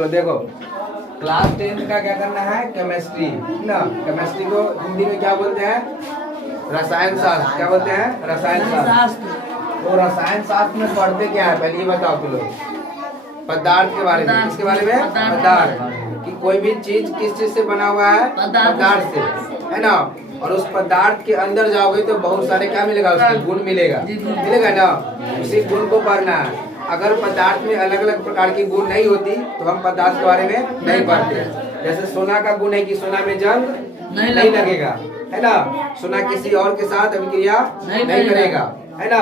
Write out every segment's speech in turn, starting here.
तो देखो क्लास 10 का क्या करना है, केमिस्ट्री ना। केमिस्ट्री को हिंदी में क्या बोलते हैं, रसायन शास्त्र। क्या बोलते हैं, रसायन शास्त्र। तो रसायन शास्त्र में पढ़ते क्या है, पहले ये बताओ तुम लोग। पदार्थ के बारे में। किसके बारे में, पदार्थ। कि कोई भी चीज किस चीज से बना हुआ है, पदार्थ से, है ना। और उस पदार्थ के अंदर जाओगे तो बहुत सारे क्या मिलेगा, उसके गुण मिलेगा ना। उसी गुण को पढ़ना है। अगर पदार्थ में अलग अलग प्रकार की गुण नहीं होती तो हम पदार्थ के बारे में नहीं पढ़ते। जैसे सोना का गुण है कि सोना में जंग नहीं लगेगा, है ना। सोना किसी और के साथ अभिक्रिया नहीं करेगा, है ना।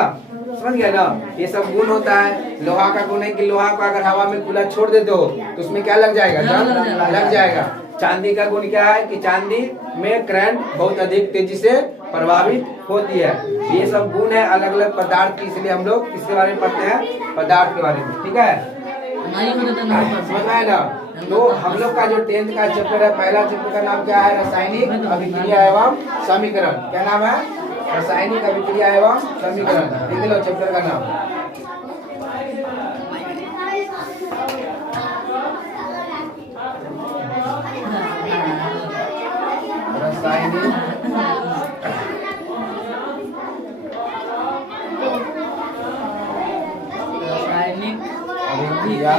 समझ गया ना, ये सब गुण होता है। लोहा का गुण है कि लोहा को अगर हवा में खुला छोड़ देते हो तो उसमें क्या लग जाएगा, जंग लग जाएगा। चांदी का गुण क्या है कि चांदी में करंट बहुत अधिक तेजी से प्रभावित होती है। ये सब गुण है अलग अलग पदार्थ की, इसलिए हम लोग किसके बारे में पढ़ते हैं, पदार्थ के बारे में। ठीक है, समझ में आया ना। तो हम लोग का जो 10th का चैप्टर है, पहला चैप्टर का नाम क्या है, रासायनिक अभिक्रिया एवं समीकरण। क्या नाम है, रासायनिक अभिक्रिया एवं समीकरण। लिख लो चैप्टर का नाम। रासायनिक अभिक्रिया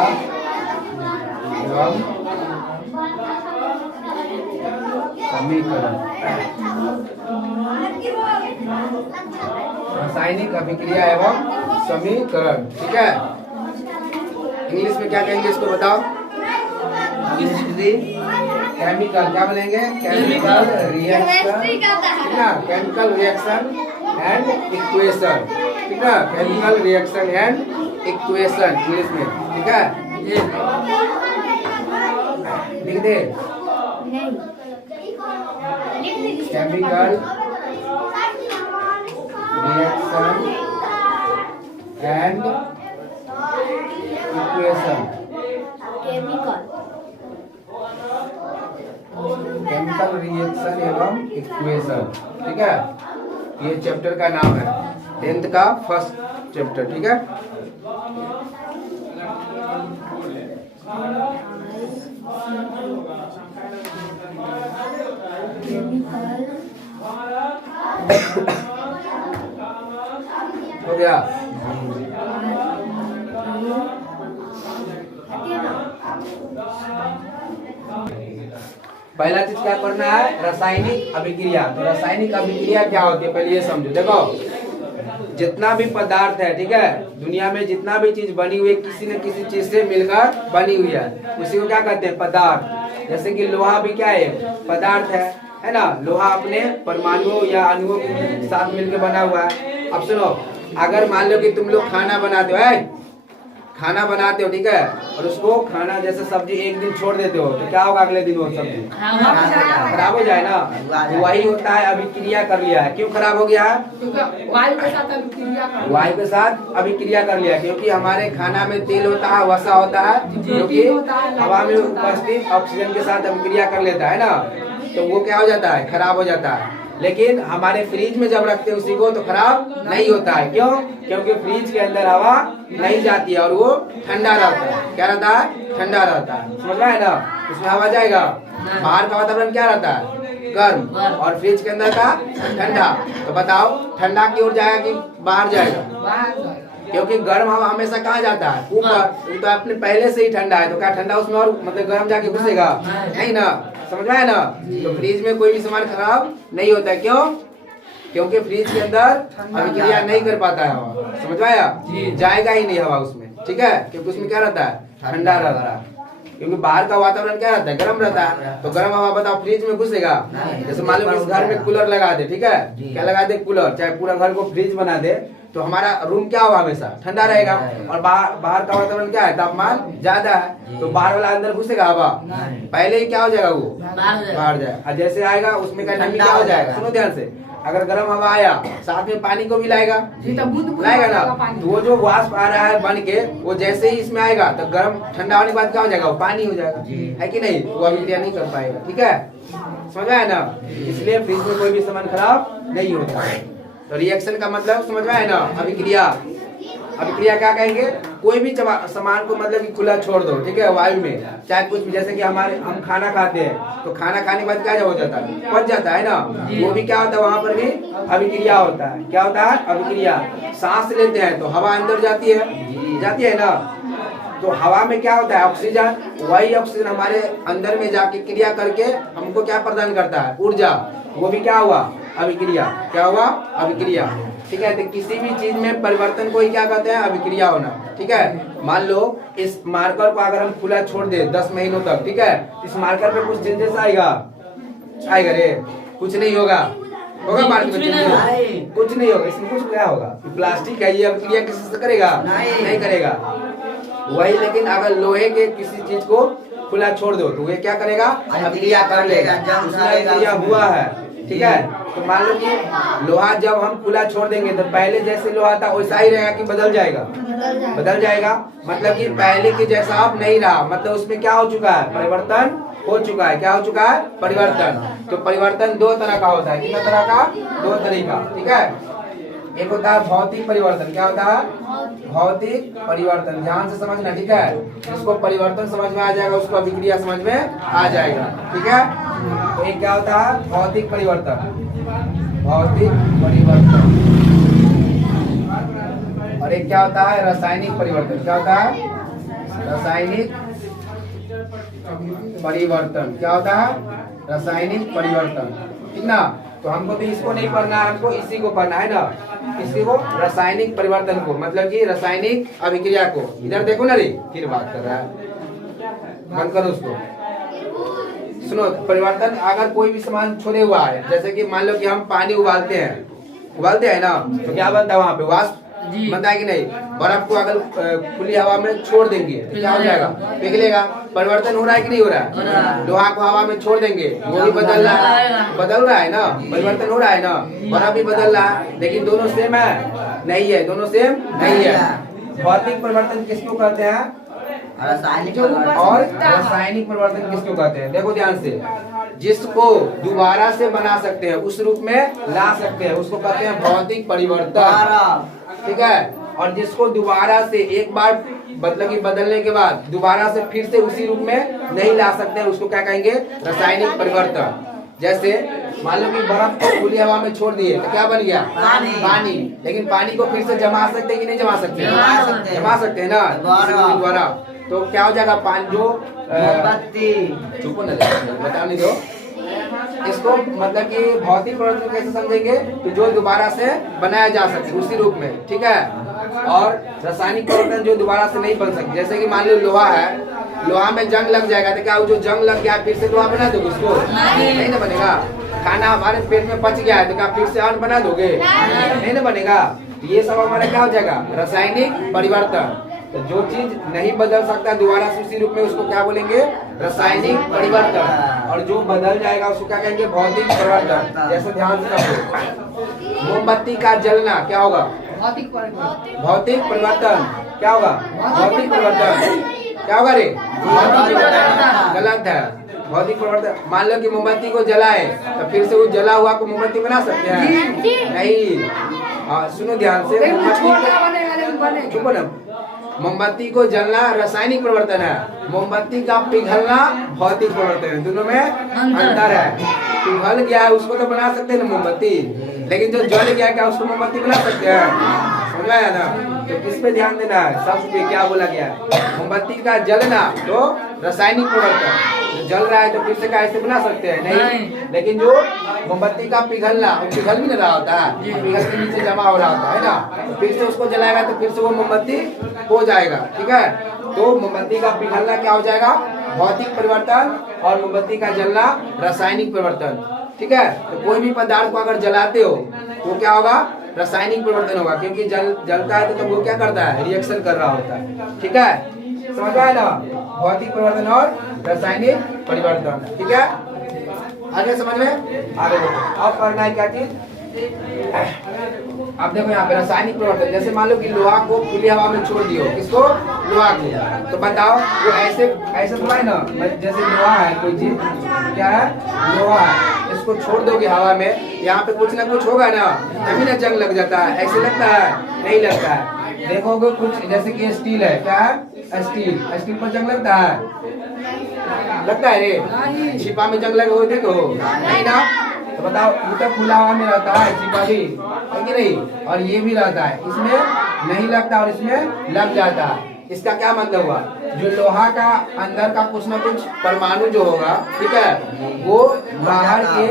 एवं समीकरण। रासायनिक अभिक्रिया एवं समीकरण, ठीक है। इंग्लिश में क्या कहेंगे इसको बताओ। केमिकल क्या बोलेंगे, केमिकल रिएक्शन, ठीक है। केमिकल रिएक्शन एंड इक्वेशन, ठीक है। Chemical reaction and equation English में, ठीक है। लिख दे, chemical reaction and equation. Chemical reaction एवं इक्वेशन, ठीक है। ये चैप्टर का नाम है, 10th का फर्स्ट चैप्टर, ठीक है। हो गया। पहला चीज क्या करना है, रासायनिक अभिक्रिया। तो रासायनिक अभिक्रिया क्या होती है पहले ये समझो। देखो जितना भी पदार्थ है, ठीक है, दुनिया में जितना भी चीज बनी हुई है किसी न किसी चीज से मिलकर बनी हुई है, उसी को क्या कहते हैं, पदार्थ। जैसे कि लोहा भी क्या है, पदार्थ है ना। लोहा अपने परमाणुओं या अणुओं के साथ मिलकर बना हुआ है। अब सुनो, अगर मान लो कि तुम लोग खाना बनाते हो, खाना बनाते हो, ठीक है, और उसको खाना जैसे सब्जी एक दिन छोड़ देते हो तो क्या होगा, अगले दिन वो सब्जी खराब हो जाए ना। वही होता है, अभिक्रिया कर लिया है। क्यों खराब हो गया है, वायु के साथ अभिक्रिया कर लिया। क्योंकि हमारे खाना में तेल होता है, वसा होता है, क्योंकि हवा में उपस्थित ऑक्सीजन के साथ अभिक्रिया कर लेता है ना, तो वो क्या हो जाता है, खराब हो जाता है। लेकिन हमारे फ्रिज में जब रखते हैं उसी को तो खराब नहीं होता है। क्यों, क्योंकि फ्रिज के अंदर हवा नहीं जाती है और वो ठंडा रहता है। क्या रहता है, ठंडा रहता है। समझ में आया ना, उसमें हवा जाएगा। बाहर का वातावरण क्या रहता है, गर्म, और फ्रिज के अंदर का ठंडा। तो बताओ ठंडा की ओर जाएगा कि बाहर जाएगा, क्योंकि गर्म हवा हमेशा कहाँ जाता है, ऊपर। तो अपने पहले से ही ठंडा है तो क्या ठंडा उसमें और मतलब गर्म जाके घुसेगा नहीं ना। समझ में आया ना। तो फ्रिज में कोई भी सामान खराब नहीं होता है। क्यों, क्योंकि फ्रिज के अंदर अभिक्रिया नहीं कर पाता है हवा। समझ में आया, जाएगा ही नहीं हवा उसमें, ठीक है, क्योंकि उसमें क्या रहता है, ठंडा रहता है। क्योंकि बाहर का वातावरण क्या रहता है, गर्म रहता है। तो गर्म हवा बताओ फ्रिज में घुसेगा। जैसे मान लो इस घर में कूलर लगा दे, ठीक है, क्या लगा दे, कूलर, चाहे पूरा घर को फ्रिज बना दे, तो हमारा रूम क्या होगा, हमेशा ठंडा रहेगा। और बाहर का वातावरण क्या है, तापमान ज्यादा है, तो बाहर वाला अंदर घुसेगा हवा, पहले ही क्या हो जाएगा, वो बाहर जाएगा। जैसे आएगा उसमें का नमी क्या हो जाएगा, सुनो ध्यान से। अगर गर्म हवा आया साथ में पानी को भी लाएगा ना, तो वो जो वाष्प आ रहा है बन के, वो जैसे ही इसमें आएगा तो गर्म ठंडा होने के बाद क्या हो जाएगा, वो पानी हो जाएगा, है कि नहीं। वो अभिक्रिया नहीं कर पाएगा, ठीक है, समझ में आया ना। इसलिए फ्रिज में कोई भी सामान खराब नहीं होता है। तो रिएक्शन का मतलब समझ में आया ना, अभिक्रिया। अभिक्रिया क्या कहेंगे? कोई भी सामान को मतलब कि खुला छोड़ दो, ठीक है, वायु में, चाहे कुछ भी, जैसे कि हम खाना खाते हैं तो खाना खाने के बाद क्या हो जाता है? पच जाता है ना, वो भी क्या होता है? वहाँ पर भी अभिक्रिया होता है। क्या होता है? अभिक्रिया। सांस लेते हैं तो हवा अंदर जाती है ना, तो हवा में क्या होता है? ऑक्सीजन। वही ऑक्सीजन हमारे अंदर में जाके क्रिया करके हमको क्या प्रदान करता है? ऊर्जा। वो भी क्या हुआ? अभिक्रिया। क्या हुआ? अभिक्रिया। ठीक है, तो किसी भी चीज में परिवर्तन को ही क्या कहते हैं? अभिक्रिया होना। ठीक है, मान लो इस मार्कर को अगर हम खुला छोड़ दे 10 महीनों तक, ठीक है, इस मार्कर पे कुछ चेंजेस आएगा रे? कुछ नहीं होगा। मार्कर में चेंजेस कुछ नहीं होगा। इसमें कुछ क्या होगा? प्लास्टिक है, ये अभिक्रिया किसी से करेगा? नहीं करेगा। वही, लेकिन अगर लोहे के किसी चीज को खुला छोड़ दो तो वे क्या करेगा? अभिक्रिया कर लेगा। अभिक्रिया हुआ है। ठीक है, तो मान लो कि लोहा जब हम खुला छोड़ देंगे तो पहले जैसे लोहा था वैसा ही रहेगा कि बदल जाएगा? बदल जाएगा। मतलब कि पहले के जैसा अब नहीं रहा, मतलब उसमें क्या हो चुका है? परिवर्तन हो चुका है। क्या हो चुका है? परिवर्तन। तो परिवर्तन दो तरह का होता है। कितना तरह का? दो तरह का। ठीक है, एक होता है भौतिक परिवर्तन। क्या होता है? भौतिक परिवर्तन। ध्यान से समझना, ठीक है, जिसको परिवर्तन समझ में आ जाएगा उसको अभिक्रिया समझ में आ जाएगा। ठीक है, तो एक क्या होता है? भौतिक परिवर्तन। भौतिक परिवर्तन। और एक क्या होता है? रासायनिक परिवर्तन। क्या होता है? रासायनिक परिवर्तन। क्या होता है? रासायनिक परिवर्तन। ठीक ना, तो हमको भी इसको नहीं पढ़ना है, हमको इसी को पढ़ना है ना, इसी को, रासायनिक परिवर्तन को, मतलब कि रासायनिक अभिक्रिया को। इधर देखो ना रे, फिर बात कर रहा है, बंद करो उसको। सुनो, परिवर्तन अगर कोई भी सामान छोड़े हुआ है, जैसे कि मान लो कि हम पानी उबालते हैं ना, तो क्या बनता है? वहाँ पे वाष्प बनता है कि नहीं? बर्फ को अगर खुली हवा में छोड़ देंगे तो क्या हो जाएगा? पिघलेगा। परिवर्तन हो रहा है कि नहीं हो रहा है? लोहा को हवा में छोड़ देंगे, वो भी बदल रहा है ना, परिवर्तन हो रहा है ना, बर्फ भी बदल रहा है, लेकिन दोनों सेम है? नहीं है, दोनों सेम नहीं है। भौतिक परिवर्तन किसको कहते हैं? और रासायनिक परिवर्तन किसको कहते हैं? देखो ध्यान से, जिसको दोबारा से बना सकते हैं, उस रूप में ला सकते हैं, उसको कहते हैं भौतिक परिवर्तन। ठीक है, और जिसको दोबारा से एक बार मतलब कि बदलने के बाद दोबारा से फिर से उसी रूप में नहीं ला सकते हैं, उसको क्या कहेंगे? रासायनिक परिवर्तन। जैसे मान लो कि बर्फ को खुली हवा में छोड़ दिए तो क्या बन गया? पानी। लेकिन पानी को फिर से जमा सकते हैं कि नहीं जमा सकते? जमा सकते हैं ना, द्वारा। तो क्या हो जाएगा? पानी जो चुप न बता नहीं दो इसको, मतलब कि भौतिक परिवर्तन कैसे समझेंगे? तो जो दोबारा से बनाया जा सके उसी रूप में। ठीक है, और रासायनिक परिवर्तन जो दोबारा से नहीं बन सकते, जैसे कि मान लो लोहा है, लोहा में जंग लग जाएगा तो क्या वो जो जंग लग गया फिर से लोहा बना दोगे उसको? नहीं ना बनेगा। खाना हमारे पेट में पच गया है तो क्या फिर से अन्न बना दोगे? नहीं ना बनेगा। ये सब हमारा क्या हो जाएगा? रासायनिक परिवर्तन। तो जो चीज नहीं बदल सकता दोबारा से उसी रूप में, उसको क्या बोलेंगे? रासायनिक परिवर्तन। और जो बदल जाएगा उसको क्या कहेंगे? भौतिक परिवर्तन। जैसे ध्यान से रखो, मोमबत्ती का जलना क्या होगा? भौतिक परिवर्तन। क्या होगा? भौतिक परिवर्तन। क्या होगा रे? भौतिक परिवर्तन। गलत है। भौतिक परिवर्तन, मान लो कि मोमबत्ती को जलाए तो फिर से वो जला हुआ को मोमबत्ती बना सकते हैं? नहीं। सुनो ध्यान से, चुप ना, मोमबत्ती को जलना रासायनिक परिवर्तन है, मोमबत्ती का पिघलना भौतिक परिवर्तन है। दोनों में अंतर है। पिघल गया है उसको तो बना सकते हैं ना मोमबत्ती, लेकिन जो जल गया क्या उसको मोमबत्ती बना सकते हैं? समझ आया ना? तो किस पे ध्यान देना है? सब पे क्या बोला गया है? मोमबत्ती का जलना तो रासायनिक परिवर्तन, जल रहा है तो फिर से क्या ऐसे बना सकते हैं? नहीं। लेकिन जो मोमबत्ती का पिघलना, पिघल भी नहीं रहा होता है, पिघल के नीचे जमा हो रहा होता है ना, तो फिर से उसको जलाएगा तो फिर से वो मोमबत्ती हो जाएगा। ठीक है, तो मोमबत्ती का पिघलना क्या हो जाएगा? भौतिक परिवर्तन, और मोमबत्ती का जलना रासायनिक परिवर्तन। ठीक है, तो कोई भी पदार्थ को अगर जलाते हो तो क्या होगा? रासायनिक परिवर्तन होगा, क्योंकि जलता है तो वो क्या करता है? रिएक्शन कर रहा होता है। ठीक है, समझ आया ना? भौतिक परिवर्तन और रासायनिक परिवर्तन। ठीक है, आगे समझ में आगे देखो। अब करना है क्या चीज? अब देखो यहाँ पे रासायनिक परिवर्तन, जैसे मान लो कि लोहा को खुली हवा में छोड़ दियो, किसको? लोहा को। तो बताओ वो ऐसे थोड़ा है ना, जैसे लोहा है कोई चीज, क्या है? लोहा है, इसको छोड़ दोगे हवा में, यहाँ पे कुछ ना कुछ होगा ना, तभी ना जंग लग जाता है। ऐसे लगता है? नहीं लगता है। देखोगे कुछ जैसे कि स्टील है, क्या है स्टील, स्टील पर जंग लगता है रे, छिपा में जंग लगे हुए देखो नहीं ना, तो बताओ ये तो खुला हवा में रहता है छिपा भी है कि नहीं, और ये भी रहता है, इसमें नहीं लगता और इसमें लग जाता है। इसका क्या मतलब हुआ, जो लोहा का अंदर का कुछ ना कुछ परमाणु जो होगा, ठीक है, वो बाहर के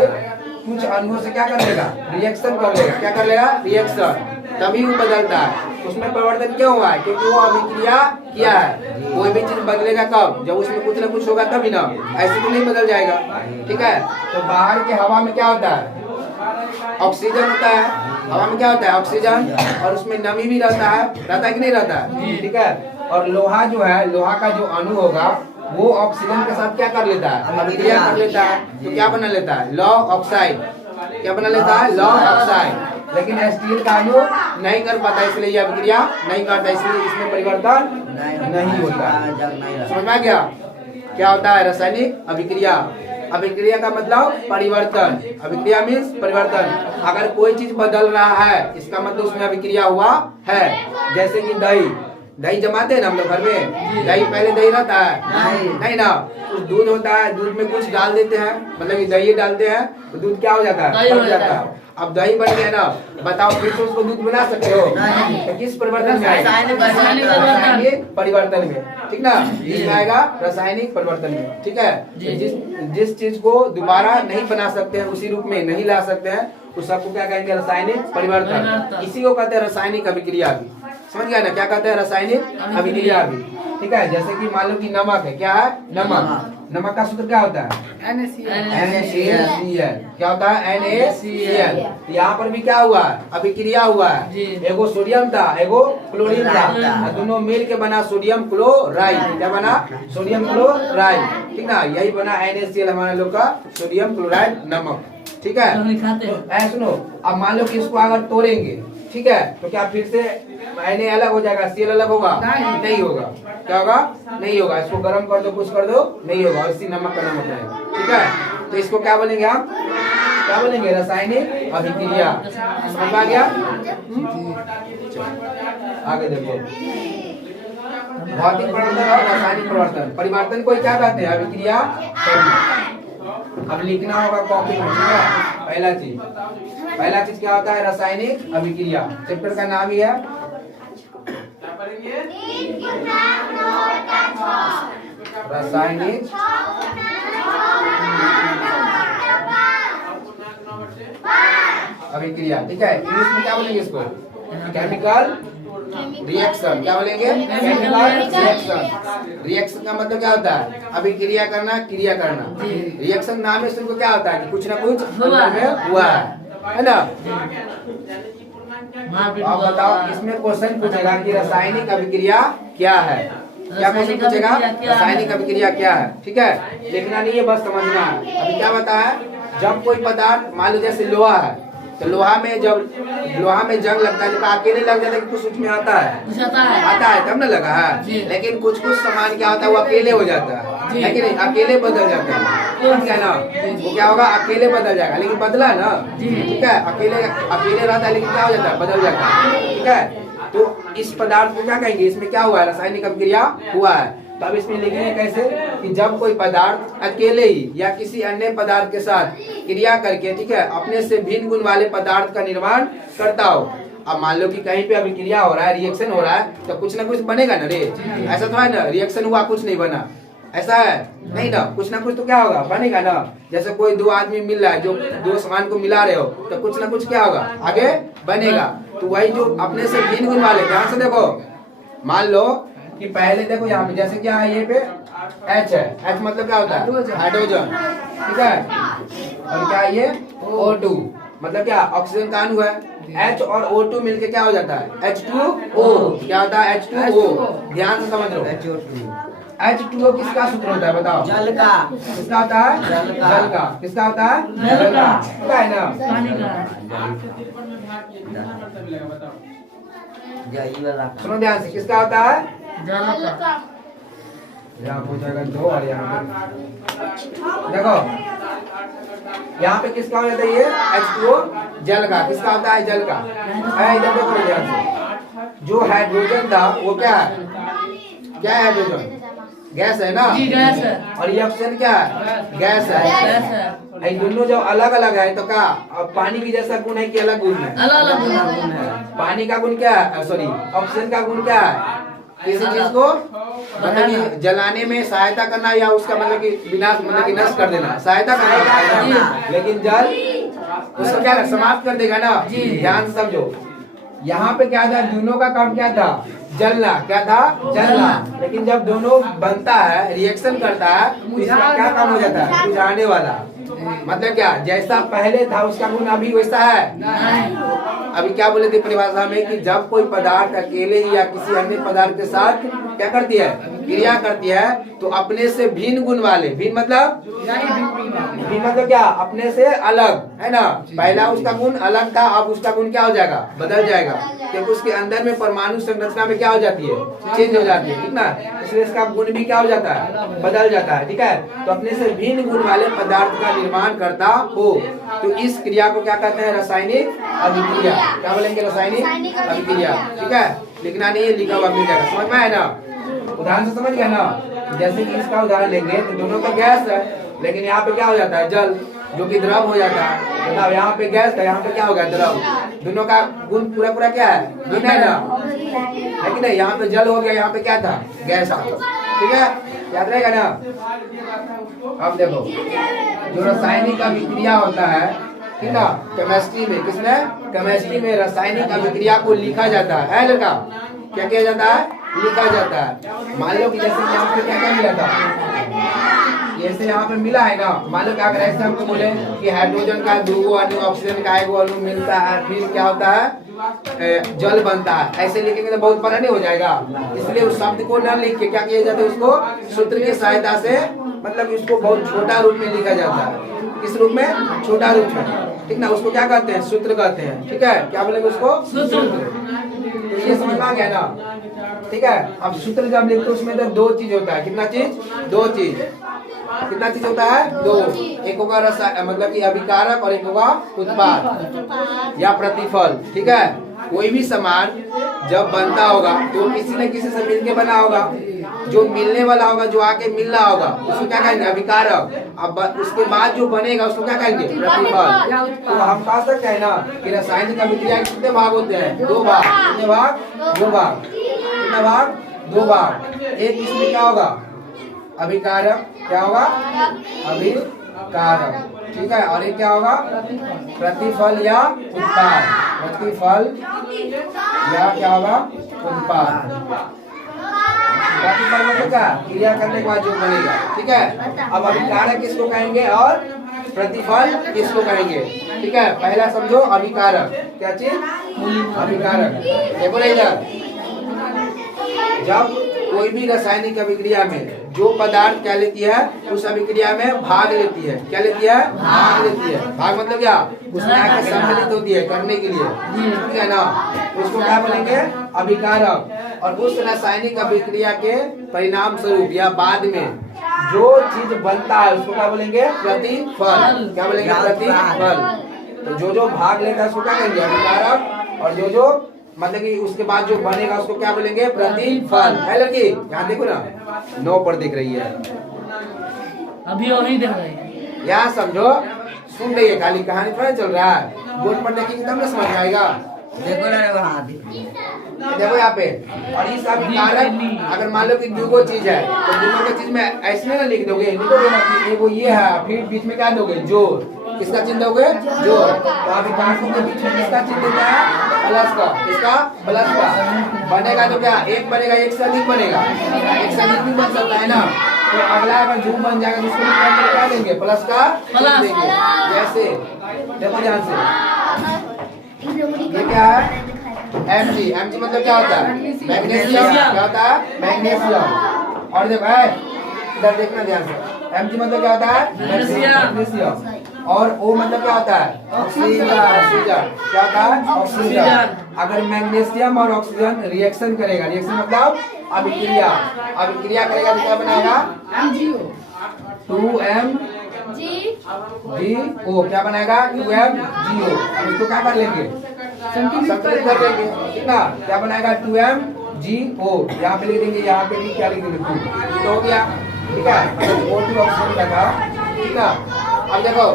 कुछ अणुओं से क्या कर लेगा, रिएक्शन कर लेगा, क्या कर लेगा, रिएक्शन, तभी वो बदलता है। उसमें परिवर्तन क्यों हुआ है, क्योंकि वो अभिक्रिया किया है। कोई भी चीज बदलेगा कब, जब उसमें कुछ ना कुछ होगा तभी ना, ऐसे तो नहीं बदल जाएगा, ठीक है। तो बाहर के हवा में क्या होता है, ऑक्सीजन होता है, हवा में क्या होता है ऑक्सीजन, और उसमें नमी भी रहता है कि नहीं रहता है, ठीक है। और लोहा जो है, लोहा का जो अणु होगा वो ऑक्सीजन के साथ क्या कर लेता है, अभिक्रिया कर लेता है, तो क्या बना लेता है, लौ ऑक्साइड, क्या बना लेता है, लौ ऑक्साइड। लेकिन स्टील का अणु नहीं कर पाता, इसलिए यह अभिक्रिया नहीं करता, इसलिए इसमें परिवर्तन नहीं होता। समझ में आ गया क्या होता है रासायनिक अभिक्रिया। अभिक्रिया का मतलब परिवर्तन, अभिक्रिया मीन्स परिवर्तन। अगर कोई चीज बदल रहा है इसका मतलब उसमें अभिक्रिया हुआ है। जैसे कि दही जमाते हैं ना हम लोग घर में, दही पहले दही रहता है नहीं ना, कुछ दूध होता है, दूध में कुछ डाल देते हैं, मतलब कि दही डालते हैं तो दूध क्या हो जाता है, फट जाता है। अब दही बन गया ना, बताओ फिर से उसको दूध बना सकते हो, तो किस परिवर्तन में आएगा, रासायनिक परिवर्तन में, ठीक ना, इसमें आएगा रासायनिक परिवर्तन में, ठीक है। जिस चीज को दोबारा नहीं बना सकते हैं, उसी रूप में नहीं ला सकते हैं, उस सबको क्या कहेंगे, रासायनिक परिवर्तन। इसी को कहते हैं रासायनिक अभिक्रिया भी। समझ गया ना, क्या कहते हैं रासायनिक अभिक्रिया भी, ठीक है। जैसे कि मान लो कि नमक है, क्या है नमक, नमक का सूत्र क्या होता है, NaCl, क्या होता है NaCl। यहाँ पर भी क्या हुआ है, अभिक्रिया हुआ है, एगो सोडियम था एगो क्लोरीन था, दोनों मिल के बना सोडियम क्लोराइड, क्या बना, सोडियम क्लोराइड, ठीक ना, यही बना NaCl हमारे लोग का, सोडियम क्लोराइड नमक, ठीक है। तो सुनो, अब मान लो कि इसको अगर तोड़ेंगे, ठीक है, तो क्या फिर से Na अलग हो जाएगा, Cl अलग होगा, नहीं होगा, क्या होगा, नहीं होगा। इसको गर्म कर दो, कुछ कर दो, नहीं होगा, इसी नमक का नमक रहेगा, ठीक है। तो इसको क्या बोलेंगे हम, क्या बोलेंगे, रासायनिक अभिक्रिया। समझ आ गया, आगे देखो, भौतिक परिवर्तन और रासायनिक परिवर्तन। परिवर्तन को क्या कहते हैं, अभिक्रिया। अब लिखना होगा कॉपी में, ठीक है। पहला चीज क्या होता है, रासायनिक अभिक्रिया। चैप्टर का नाम ही है रासायनिक अभिक्रिया, ठीक है। इंग्लिश में क्या बोलेंगे इसको, केमिकल रिएक्शन, क्या बोलेंगे, केमिकल रिएक्शन। रिएक्शन का मतलब क्या होता है, अभिक्रिया करना, क्रिया करना। रिएक्शन नाम है, इसको क्या होता है कि कुछ ना कुछ हुआ है ना। आप बताओ, इसमें क्वेश्चन पूछेगा कि रासायनिक अभिक्रिया क्या है, क्या क्वेश्चन पूछेगा, रासायनिक अभिक्रिया क्या है, ठीक है। लिखना नहीं है, बस समझना है। अभी क्या बताया, जब कोई पदार्थ, मान लो जैसे लोहा है, तो लोहा में जंग लगता है, जब अकेले लग जाता है कि कुछ उसमें आता है तब ना लगा है। लेकिन कुछ सामान क्या होता है, वो अकेले हो जाता है कि नहीं, अकेले बदल जाता है, क्या ना, वो क्या होगा, अकेले बदल जाएगा। लेकिन बदला ना, ठीक है, अकेले रहता है लेकिन क्या हो जाता है, बदल जाता है, ठीक है। तो इस पदार्थ को क्या कहेंगे, इसमें क्या हुआ है, रासायनिक अभिक्रिया हुआ है। तो अब इसमें लिखेंगे कैसे, कि जब कोई पदार्थ अकेले ही या किसी अन्य पदार्थ के साथ क्रिया करके, ठीक है, अपने से भिन्न गुण वाले पदार्थ का निर्माण करता हो। अब मान लो कि कहीं पे अभिक्रिया हो रहा है, रिएक्शन हो रहा है, तो कुछ ना कुछ बनेगा ना रे, ऐसा तो है ना, रिएक्शन हुआ कुछ नहीं बना, ऐसा है नहीं ना, कुछ ना कुछ तो क्या होगा, बनेगा ना। जैसे कोई दो आदमी मिल रहा है, जो दो सामान को मिला रहे हो, तो कुछ ना कुछ क्या होगा, आगे बनेगा। तो वही जो अपने से भिन्न गुण वाले, ध्यान से देखो, मान लो कि पहले देखो यहाँ पे जैसे क्या है, ये पे H है, H मतलब क्या होता है, हाइड्रोजन, ठीक है। और क्या है ये O2, मतलब क्या, ऑक्सीजन का अणु है। H और O2 मिलके क्या हो जाता है, H2O, क्या होता है, H2O। ध्यान से समझ लो, H2O किसका सूत्र होता है, बताओ, जल का। किसका होता है, जल का। किसका होता है, जल का, है ना। सुनो ध्यान से, किसका होता है, यहाँ हो जाएगा 2 और यहाँ पे देखो, यहाँ पे किसका हो जाता है, ये H2O, जल का। किसका होता है, जल का है। इधर देखो ध्यान से, जो हाइड्रोजन था वो क्या है? क्या है हाइड्रोजन? गैस है ना जी गैस है। और ये ऑक्सीजन क्या है? गैस है। गैस है। ये दोनों जब अलग अलग है तो क्या अब पानी की जैसा गुण है कि अलग गुण है? अलग अलग गुण है। पानी का गुण क्या है? सॉरी, ऑक्सीजन का गुण क्या है? किसी चीज को मतलब कि जलाने में सहायता करना या उसका मतलब कि विनाश मतलब कि नष्ट कर देना, सहायता करना। लेकिन जल उसको क्या समाप्त कर देगा ना। ध्यान से समझो, यहाँ पे क्या था? दोनों का काम क्या था? जलना। क्या था? जलना। लेकिन जब दोनों बनता है, रिएक्शन करता है, तो इसका क्या काम हो जाता है? बुझाने वाला। मतलब क्या जैसा पहले था उसका गुण अभी वैसा है? अभी क्या बोले थे परिभाषा में कि जब कोई पदार्थ अकेले ही या किसी अन्य पदार्थ के साथ क्या करती है? क्रिया करती है, तो अपने से भिन्न गुण वाले, भिन्न मतलब क्या? अपने से अलग, है ना। पहला उसका गुण अलग था, अब उसका गुण क्या हो जाएगा? बदल जाएगा, क्योंकि उसके अंदर में परमाणु संरचना में क्या हो जाती है? चेंज हो जाती है, ठीक ना। इसलिए इसका गुण भी क्या हो जाता है? बदल जाता है, ठीक है। तो अपने से भिन्न गुण वाले पदार्थ का निर्माण करता हो, तो इस क्रिया को क्या कहते हैं? रासायनिक अभिक्रिया। क्या बोलेंगे? रासायनिक अभिक्रिया, ठीक है। लिखना नहीं है, लिखा हुआ मिल जाएगा। समझ में है ना? उदाहरण से समझ गया ना। जैसे कि इसका उदाहरण लेंगे तो दोनों का गैस है, लेकिन यहाँ पे क्या हो जाता है? जल, जो कि द्रव हो जाता है। मतलब यहाँ पे गैस है, यहाँ पे क्या हो गया? द्रव। दोनों का गुण पूरा पूरा क्या है? भिन्न है ना, है कि नहीं। यहाँ पे जल हो गया, यहाँ पे क्या था? गैस था, ठीक है। याद रहेगा ना। अब देखो, जो रासायनिक अभिक्रिया होता है, ठीक है, केमिस्ट्री में, किसमें? केमिस्ट्री में रासायनिक अभिक्रिया को लिखा जाता है लड़का। क्या किया जाता है? लिखा जाता है। मान लो कि जैसे यहाँ पे क्या क्या मिला था? जैसे यहाँ पे मिला है ना, मान लो कि अगर ऐसे हमको बोले कि हाइड्रोजन का 2 अणु, ऑक्सीजन का 1 अणु मिलता है, फिर क्या होता है? जल बनता है। ऐसे लिखेंगे तो बहुत बड़ा नहीं हो जाएगा। इसलिए उस शब्द को न लिख के क्या किया जाता है? उसको सूत्र की सहायता से मतलब इसको बहुत छोटा रूप में लिखा जाता है। किस रूप में? छोटा रूप में, ठीक ना। उसको क्या कहते हैं? सूत्र कहते हैं, ठीक है। क्या बोलेंगे उसको? सूत्र। तो ये समझ में आ गया ना, ठीक है। अब सूत्र जब लिखते उसमें तो 2 चीज होता है। कितना चीज? 2 चीज। कितना चीज होता है? 2। एक होगा मतलब कि अभिकारक और एक होगा उत्पाद या प्रतिफल, ठीक है। कोई भी सामान जब बनता होगा तो किसी न किसी से मिलके बना होगा। जो मिलने वाला होगा, जो आके मिल रहा होगा, उसको क्या कहेंगे? अभिकारक। अब उसके बाद जो बनेगा उसको क्या कहेंगे? प्रतिफल। तो हम कह सकते हैं ना कि रासायनिक अभिक्रिया के कितने भाग होते हैं? 2 भाग। कितने भाग? 2 भाग। कितने भाग? 2 भाग। एक इसमें क्या होगा? अभिकारक। क्या होगा? अभिकारक, ठीक है। और ये क्या होगा? प्रतिफल या उत्पाद। प्रतिफल या क्या होगा? उत्पाद। प्रतिफल मतलब क्या? क्रिया करने के बाद जो बनेगा, ठीक है। अब अभिकारक किसको कहेंगे और प्रतिफल किसको कहेंगे, ठीक है। पहला समझो, अभिकारक। क्या चीज? अभिकारक। देखो इधर, जब कोई भी रासायनिक अभिक्रिया में जो पदार्थ क्या लेती है? उस अभिक्रिया में भाग लेती है। क्या लेती है? भाग लेती है। भाग मतलब क्या? उसमें आकर सम्मिलित होती है करने के लिए, ठीक है ना। उसको क्या बोलेंगे? अभिकारक। और उस रासायनिक अभिक्रिया के परिणाम स्वरूप या बाद में जो चीज बनता है उसको क्या बोलेंगे? प्रतिफल। क्या बोलेंगे? प्रतिफल। तो जो भाग लेता है उसको क्या कहेंगे? अभिकारक। और जो मतलब कि उसके बाद जो बनेगा उसको क्या बोलेंगे? प्रतिफल। है लड़की? यहाँ देखो ना, 9 पर दिख रही है, अभी वही देख रहे हैं। यहाँ समझो, सुन रही है, खाली कहानी थोड़ा चल रहा है। बोर्ड पर देखेंगे तब ना समझ में आएगा। देखो ना, देखो यहाँ पे। और इस अभिकारक अगर मान लो कि 2 चीज है तो दोनों की चीज में ऐसे ना लिख दोगे, लिखोगे ना कि वो ये है, फिर बीच में क्या दोगे? जोड़। किसका चिन्ह दोगे? जोड़। तो अभिकारकों के बीच में किसका चिन्ह देता है? प्लस का। किसका? प्लस का। बनेगा तो क्या? 1 बनेगा, 1 से अधिक बनेगा, 1 से अधिक भी बन सकता है ना। तो अगला अगर जो बन जाएगा तो उसको क्या देंगे? प्लस का चिन्ह देंगे। जैसे देखो ध्यान से, ये क्या है? Mg। Mg मतलब क्या होता है? मैग्नीशियम। क्या होता है? मैग्नीशियम। और देखो इधर देखना ध्यान से, Mg मतलब क्या होता है? मैग्नीशियम। और O मतलब क्या होता है? ऑक्सीजन। ऑक्सीजन क्या होता है? ऑक्सीजन। अगर मैग्नीशियम और ऑक्सीजन रिएक्शन करेगा, रिएक्शन मतलब अभिक्रिया, अभिक्रिया करेगा तो क्या बनाएगा? MgO। क्या बनाएगा? 2MgO। इसको क्या कर लेंगे? संतुलित कर देंगे। कितना क्या बनाएगा 2MgO, यहाँ पे लिख देंगे, यहाँ पे भी क्या लिख देंगे 2, तो हो गया। ठीक है, मतलब O2 ऑक्सीजन का था। ठीक है, अब देखो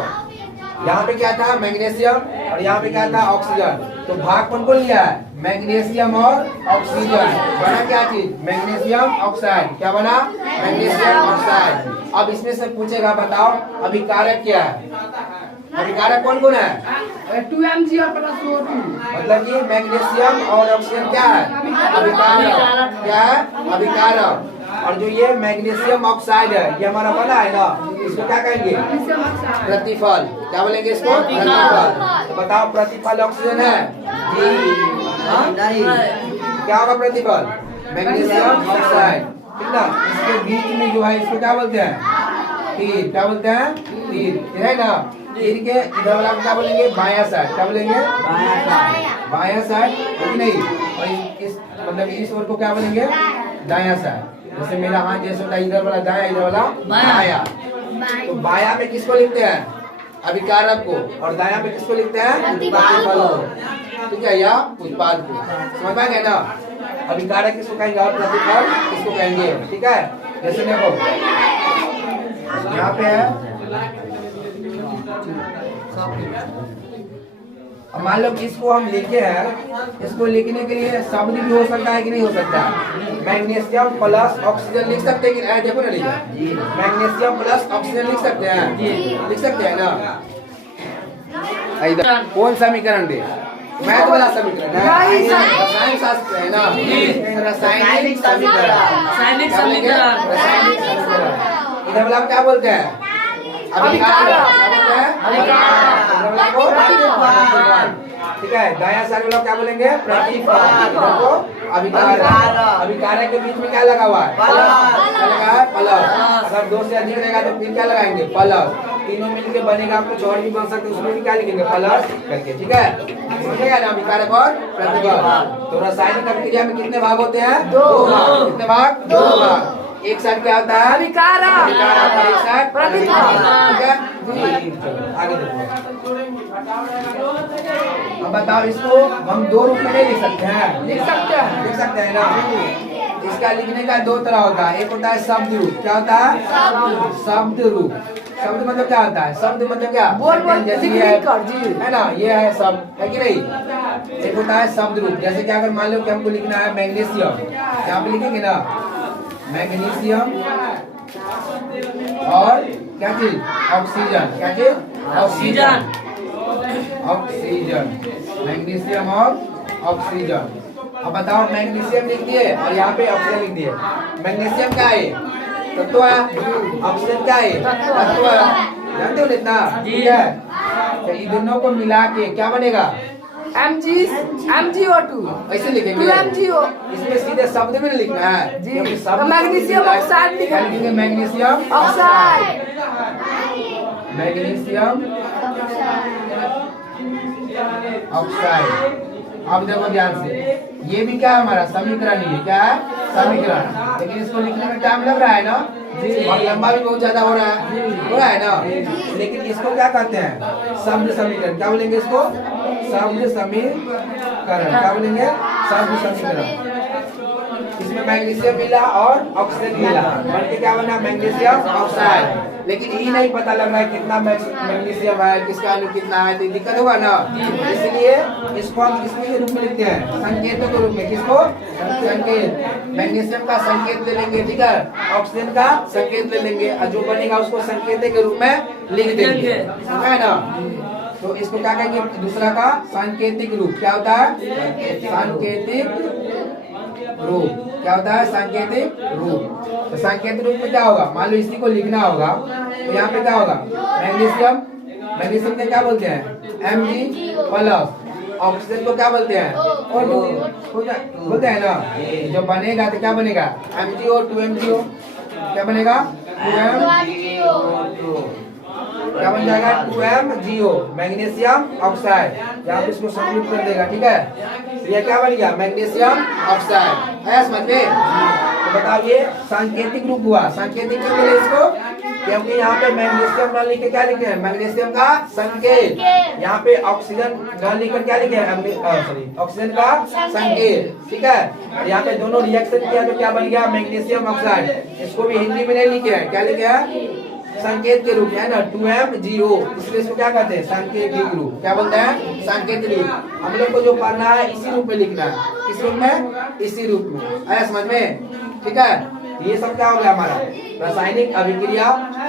यहाँ पे क्या था मैग्नीशियम और यहाँ पे क्या था ऑक्सीजन, तो भाग कौन को लिया है मैग्नीशियम और ऑक्सीजन, बना क्या चीज मैग्नीशियम ऑक्साइड, क्या बना मैग्नीशियम ऑक्साइड। अब इसमें से पूछेगा बताओ अभिकारक क्या है, अभिकारक कौन कौन है 2Mg और प्लस O2, मतलब कि मैग्नीशियम और ऑक्सीजन क्या है अभिकारक, क्या है अभिकारक। और जो ये मैग्नीशियम ऑक्साइड है ये हमारा बना है ना, इसको क्या कहेंगे प्रतिफल, क्या बोलेंगे इसको प्रतिफल। तो बताओ प्रतिफल ऑक्सीजन है नहीं, क्या होगा प्रतिफल मैग्नीशियम ऑक्साइड। ठीक ना, इसके बीच में जो है इसको क्या बोलते हैं तीर, क्या बोलते हैं तीर है ना, तीर के इधर वाला क्या बोलेंगे बायां साइड, क्या बोलेंगे बायां साइड नहीं, और इस मतलब इस ओर को क्या बोलेंगे दायां साइड। जैसे मेरा हाथ जैसे होता है इधर वाला दायां, इधर वाला बायां, तो बायां में किसको लिखते हैं अभिकारक को और दायां में किसको लिखते हैं प्रतिफल को, ठीक है, या उत्पाद को, समझ में गए ना। अभिकारक किसको कहेंगे और प्रतिफल किसको कहेंगे, ठीक है। जैसे देखो यहाँ पे है, अब मान लो कि इसको हम लिखे हैं, इसको लिखने के लिए शब्द भी हो सकता है कि नहीं हो सकता है, मैग्नीशियम प्लस ऑक्सीजन लिख सकते हैं कि देखो ना लिखे मैग्नीशियम प्लस ऑक्सीजन लिख सकते हैं, लिख सकते हैं ना। इधर कौन समीकरण दे मैथ वाला समीकरण है, रसायन शास्त्र है ना, रासायनिक समीकरण, रासायनिक समीकरण, रासायनिक समीकरण। इधर वाला क्या बोलते हैं अभिकारक, ठीक है। दायां साइड वाला क्या बोलेंगे प्रतिफल, को अभिकारक। अभिकारक के बीच में क्या लगा हुआ है क्या लगा है प्लस, अगर दो से अधिक रहेगा तो फिर क्या लगाएंगे प्लस, तीनों मिलके बनेगा, कुछ और भी बन सकते हैं उसमें भी क्या लिखेंगे प्लस करके, ठीक है, समझेगा ना अभिकारक और प्रतिफल। तो रासायनिक अभिक्रिया में कितने भाग होते हैं दो भाग, कितने भाग दो भाग, एक साइड क्या होता है अभिकारक, एक साइड प्रतिफल, ठीक है। आगे देखो, अब बताओ इसको हम दो रूप में नहीं लिख सकते हैं, लिख सकते हैं ना। इसका लिखने का दो तरह होता है, एक होता है शब्द रूप, क्या होता है शब्द रूप, शब्द मतलब क्या होता है शब्द मतलब क्या जैसे ये है ना, ये है शब्द है कि नहीं। एक होता है शब्द रूप, जैसे कि अगर मान लो कि हमको लिखना है मैग्नीशियम, यहाँ पे लिखेंगे ना मैग्नीशियम और क्या चीज ऑक्सीजन, क्या चीज ऑक्सीजन, ऑक्सीजन मैग्नीशियम और ऑक्सीजन। अब बताओ मैग्नीशियम लिख दिए और यहाँ पे ऑक्सीजन लिख दिए, मैग्नीशियम क्या है तत्व है, ऑक्सीजन क्या है तत्व है, जानते हो इतना ठीक है। तो इन दोनों को मिला के क्या बनेगा MgO2, ऐसे लिखेंगे 2MgO, इसमें सीधे शब्द में लिखना है जी। क्योंकि शब्द मैग्नीशियम ऑक्साइड लिखेंगे मैग्नीशियम ऑक्साइड, मैग्नीशियम ऑक्साइड। अब देखो ध्यान से, ये भी क्या है हमारा समीकरण, ही है क्या है समीकरण, लेकिन इसको लिखने में टाइम लग रहा है ना और लंबा भी बहुत ज्यादा हो रहा है ना, लेकिन इसको क्या कहते हैं शब्द समीकरण, क्या बोलेंगे इसको शब्द समीकरण, क्या बोलेंगे शब्द समीकरण। इसमें मैग्नीशियम मिला और ऑक्सीजन मिला, बल्कि क्या बना मैग्नीशियम ऑक्साइड, लेकिन ये नहीं पता लग रहा है कितना मैग्नीशियम है, किसका अणु कितना है, तो दिक्कत होगा ना। इसलिए इसको हम इसके रूप में लिखते हैं संकेतों के रूप में, किसको संकेत, मैग्नीशियम का संकेत ले लेंगे, ठीक है, ऑक्सीजन का संकेत ले लेंगे और जो बनेगा उसको संकेत के रूप में लिख देंगे, है ना। तो इसको क्या कहेंगे दूसरा का सांकेतिक रूप, क्या होता है सांकेतिक रूप, क्या होता है सांकेतिक रूप। तो सांकेतिक रूप में क्या होगा, मान लो इसी को लिखना होगा तो यहाँ पे क्या होगा मैग्नीशियम, मैग्नीशियम को क्या बोलते हैं Mg प्लस, ऑक्सीजन को क्या बोलते हैं O2 बोलते हैं ना। जो बनेगा तो क्या बनेगा MgO 2MgO, क्या बनेगा 2MgO, क्या बन जाएगा 2MgO मैग्नीशियम ऑक्साइड, यहाँ पे इसको संतुलित कर देगा, ठीक है। ये क्या बन गया मैग्नीशियम ऑक्साइड, है समझ में। तो बताओ ये सांकेतिक रूप हुआ, सांकेतिक क्यों बोले इसको कि क्योंकि यहाँ पे मैग्नीशियम न लिख के क्या लिखे हैं, मैग्नीशियम का संकेत। यहाँ पे ऑक्सीजन न लिखकर क्या लिखे हैं, सॉरी ऑक्सीजन का संकेत, ठीक है। और यहाँ पे दोनों रिएक्शन किया तो क्या बन गया, मैग्नीशियम ऑक्साइड। इसको भी हिंदी में नहीं लिखे हैं, क्या लिखे हैं, संकेत के रूप में, है ना, 2MgO, इसलिए इसको क्या कहते हैं, सांकेतिक रूप। क्या बोलते हैं, सांकेतिक रूप। हम लोग को जो पढ़ना है इसी रूप में लिखना है, किस रूप में, इसी रूप में, आया समझ में, ठीक है। ये सब क्या हो गया हमारा रासायनिक अभिक्रिया,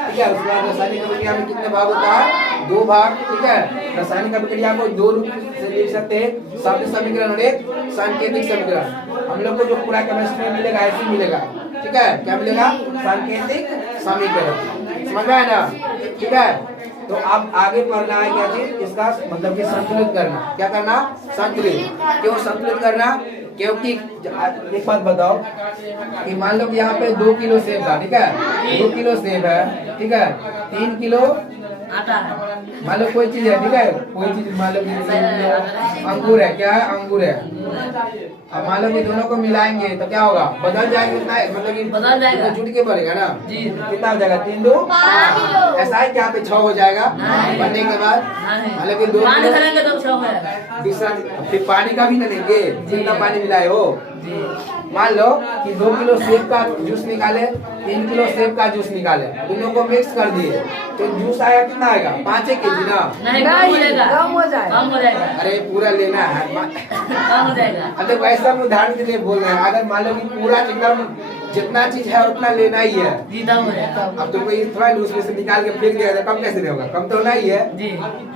ठीक है। उसके बाद रासायनिक अभिक्रिया में कितने भाग होता है, 2 भाग, ठीक है। रासायनिक अभिक्रिया को 2 रूप से लिख सकते हैं, शब्द समीकरण और एक सांकेतिक समीकरण। हम लोग को जो पूरा केमिस्ट्री में मिलेगा ऐसे मिलेगा, ठीक है। क्या मिलेगा, सांकेतिक समीकरण, समझ में आया ना, ठीक है। तो अब आगे पढ़ना है क्या चीज, इसका मतलब कि संतुलित करना। क्या करना, संतुलित। क्यों संतुलित करना, क्योंकि एक बात बताओ कि मान लो कि यहाँ पे 2 किलो सेब था, ठीक है, 2 किलो सेब है, ठीक है, 3 किलो आटा है, मान लो कोई चीज है, ठीक है, कोई चीज मान लो कि अंगूर है, क्या है, अंगूर है। अब मान लो कि दोनों को मिलाएंगे तो क्या होगा, बदल जाएंगे उतना, मतलब कि बदल जाएगा, जुट के पड़ेगा ना जी। कितना हो जाएगा, 3 2 ऐसा है, क्या पे 6 हो जाएगा बनने के बाद, मतलब कि 2 पानी भरेंगे तो 6 होगा। दूसरा फिर पानी का भी न लेंगे, जितना पानी मिलाए हो। मान लो कि 2 किलो सेब का जूस निकाले, 3 किलो सेब का जूस निकाले, दोनों को मिक्स कर दिए तो जूस आएगा, कितना आएगा, 5 kg ना, नहीं कम हो जाएगा, कम हो जाएगा, अरे पूरा लेना है। कम हो जाएगा। अब वैसा हम उदाहरण के लिए बोल रहे हैं, अगर मान लो कि पूरा एकदम जितना चीज है उतना लेना ही है, जी कम हो जाएगा। अब तुमको इस थोड़ा उसमें से निकाल के फेंक दिया तो कम कैसे नहीं होगा, कम तो होना ही है जी।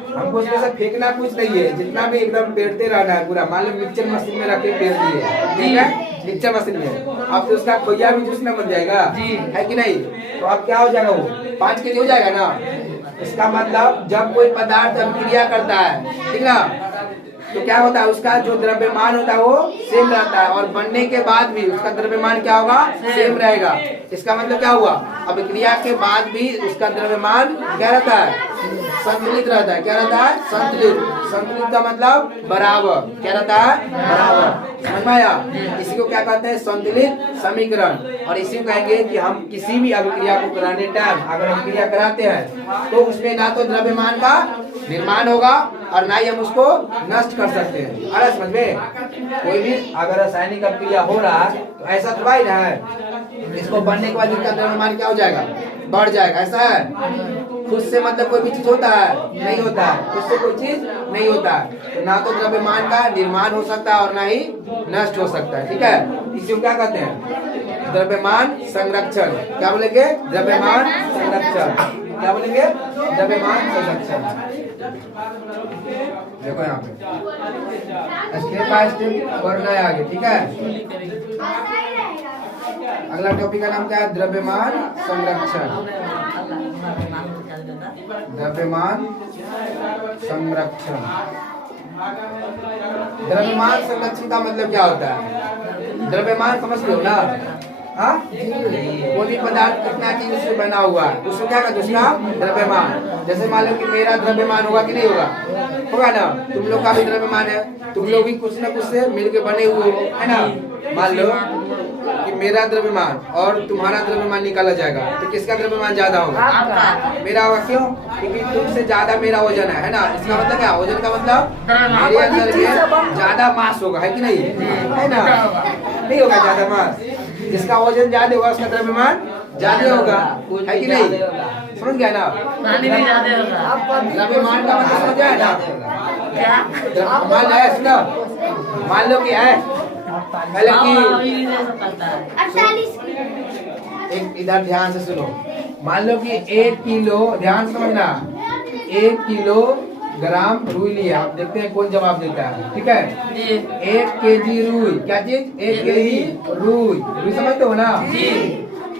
हमको उसमें से फेंकना कुछ नहीं है, जितना भी एकदम पेरते रहना है पूरा। मान लो मिक्सचर मशीन में रख के पेर दिए, ठीक है, मिक्सचर मशीन में, अब तो उसका खोया भी जूस ना बन जाएगा, है कि नहीं। तो अब क्या हो जाएगा, वो 5 kg हो जाएगा ना। इसका मतलब जब कोई पदार्थ अभिक्रिया करता है, ठीक ना, तो क्या होता है, उसका जो द्रव्यमान होता है वो सेम रहता है, और बनने के बाद भी उसका द्रव्यमान क्या होगा, सेम रहेगा। इसका मतलब क्या हुआ, अभिक्रिया के बाद भी उसका द्रव्यमान क्या रहता है, संतुलित रहता है। क्या रहता है, संतुलित। संतुलित का मतलब बराबर, क्या रहता है, बराबर, समझ में आया। इसी को क्या कहते हैं, संतुलित समीकरण। और इसी को कहेंगे कि हम किसी भी अभिक्रिया को कराने टाइम अगर अभिक्रिया कराते हैं तो उसमें ना तो द्रव्यमान का निर्माण होगा और ना ही हम उसको नष्ट कर सकते हैं। अरे समझ में, कोई भी अगर रासायनिक अभिक्रिया हो रहा है तो ऐसा थोड़ा ही ना है, इसको बनने के बाद इसका द्रव्यमान क्या हो जाएगा, बढ़ जाएगा, ऐसा है। खुद से मतलब कोई भी चीज होता है, नहीं होता है, खुद से कोई चीज नहीं होता है, तो ना तो द्रव्यमान का निर्माण हो सकता है और ना ही नष्ट हो सकता है, ठीक है। इसी को क्या कहते हैं, द्रव्यमान संरक्षण। क्या बोलेंगे, द्रव्यमान संरक्षण। क्या बोलेंगे, द्रव्यमान संरक्षण। देखो यहाँ पे स्टेप बाय स्टेप बढ़ना है आगे, ठीक है। अगला टॉपिक का नाम क्या है, द्रव्यमान संरक्षण। द्रव्यमान संरक्षण। द्रव्यमान संरक्षण का मतलब क्या होता है, द्रव्यमान समझ लो ना, हाँ, कोई भी पदार्थ कितना चीज उससे बना हुआ है उसको क्या कहते हैं, उसका द्रव्यमान। जैसे मान लो कि मेरा द्रव्यमान होगा कि नहीं होगा, होगा ना, तुम लोग का भी द्रव्यमान है, तुम लोग भी कुछ न कुछ से मिलके बने हुए हो, है ना। मान लो कि मेरा द्रव्यमान और तुम्हारा द्रव्यमान निकाला जाएगा तो किसका द्रव्यमान ज्यादा होगा, मेरा होगा। क्यों, क्योंकि तुमसे ज्यादा मेरा वजन है ना। इसका मतलब क्या, वजन का मतलब मेरे अंदर में ज्यादा मास होगा, है कि नहीं, है ना, नहीं होगा ज्यादा मास। जिसका वजन ज्यादा होगा उसका द्रव्यमान ज्यादा होगा, है कि नहीं, समझ गया ना। द्रव्यमान का मतलब समझ गया ना, मान लो कि है पहले कि एक, इधर ध्यान से सुनो, मान लो कि 1 किलो, ध्यान से समझना, 1 किलोग्राम रुई लिया, आप देखते हैं कौन जवाब देता है, ठीक है। 1 kg रुई, क्या चीज, 1 kg रुई, रुई समझते हो ना,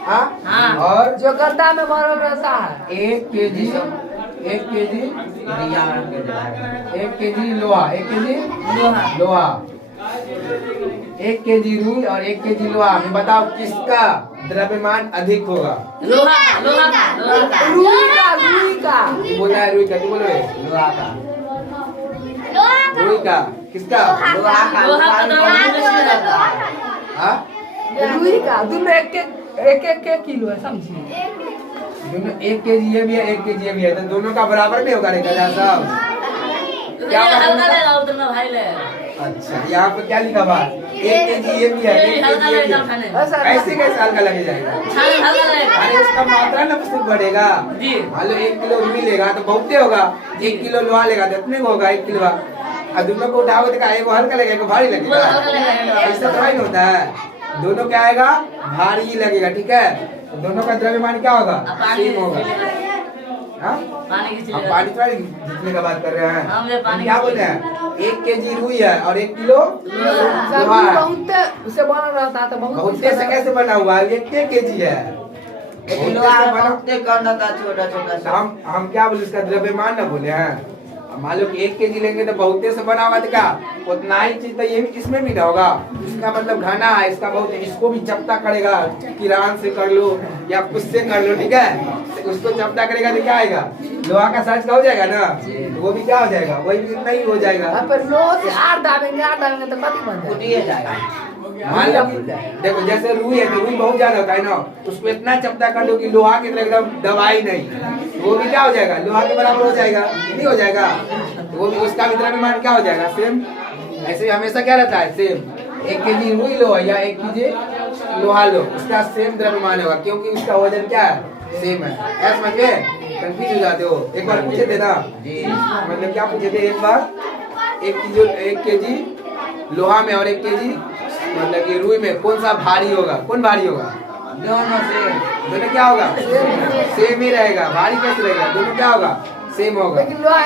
हाँ। और जो गद्दा में भरल रहता है 1 kg लोहा, 1 kg लोहा, 1 kg रुई और 1 kg लोहा में बताओ किसका द्रव्यमान अधिक होगा, लोहा का रुई का बोला है रुई का, तू बोल रहे लोहा का, रुई का, किसका, लोहा हाँ, रुई का, दोनों एक किलो है, समझिए। दोनों 1 केजी ये भी है 1 केजी ये भी है, तो दोनों का बराबर नहीं होगा रे गधा साहब? क्या ये हल्का मतलब? लेगा उतना भारी ले। अच्छा, यहाँ पे क्या लिखा हुआ? 1 केजी ये भी है 1 हल्का केजी ये भी लेगा है। खाने। ऐसे कैसे हल्का लग जाएगा? खाने हल्का लेगा। अरे उसका मात्रा ना कुछ बढ़ेगा। जी। मान लो 1 किलो रुई लेगा तो बहुत होगा, 1 किलो लोहा लेगा तो इतने को होगा 1 किलो। और दोनों को उठाओगे तो एगो हल्का लगेगा एगो भारी लगेगा। वो हल्का लगेगा। ऐसा थोड़ा ही होता है, दोनों क्या आएगा? भारी ही लगेगा, ठीक है? तो दोनों का द्रव्यमान क्या होगा? सेम होगा। हाँ? पानी की हम चीज। पानी थोड़ा जितने का बात कर रहे हैं, हम ये हम पानी क्या की बोल रहे हैं? 1 केजी रुई है और 1 किलो लोहा सब्जी है। बहुत उसे बना रहता है तो बहुत बहुत से कैसे बना हुआ है? 1 केजी है। लेकिन बहुत से बना- बहुते करना था छोटा छोटा तो सा। हम क्या बोले? इसका द्रव्यमान ना बोले हैं। मान लो कि 1 केजी लेंगे तो बहुते से बना हुआ तो क्या उतना ही चीज तो ये भी इसमें भी ना होगा। इसका मतलब घना है, इसका बहुत, इसको भी चपटा करेगा, किरान से कर लो या कुछ से कर लो, ठीक है? तो उसको चपटा करेगा तो क्या आएगा? लोहा का साइज का हो जाएगा ना, तो वो भी क्या हो जाएगा? वही भी इतना ही हो जाएगा। पर लोह से आठ दाबेंगे तो कभी बन जाएगा। फूटिए जाएगा। मान लो देखो जैसे रुई है तो रुई बहुत ज्यादा होता है ना, उसको इतना चपटा कर दो कि लोहा की तरह एकदम दबाई नहीं, वो भी क्या हो जाएगा? लोहा के बराबर हो जाएगा, नहीं हो जाएगा? तो वो भी उसका भी द्रव्यमान क्या हो जाएगा? सेम। ऐसे ही हमेशा क्या रहता है? सेम। 1 केजी रुई लो या 1 केजी लोहा लो, उसका सेम द्रव्यमान होगा क्योंकि उसका वजन क्या है? सेम है। क्या समझ गए? कंफ्यूज हो जाते हो। एक बार पूछे थे ना, मतलब क्या पूछे थे एक बार? 1 केजी लोहा में और 1 केजी मतलब कि रुई में कौन सा भारी होगा? कौन भारी होगा? दोनों से दोनों क्या होगा? सेम ही रहेगा। भारी कैसे रहेगा? दोनों क्या होगा? सेम होगा। लेकिन लोहा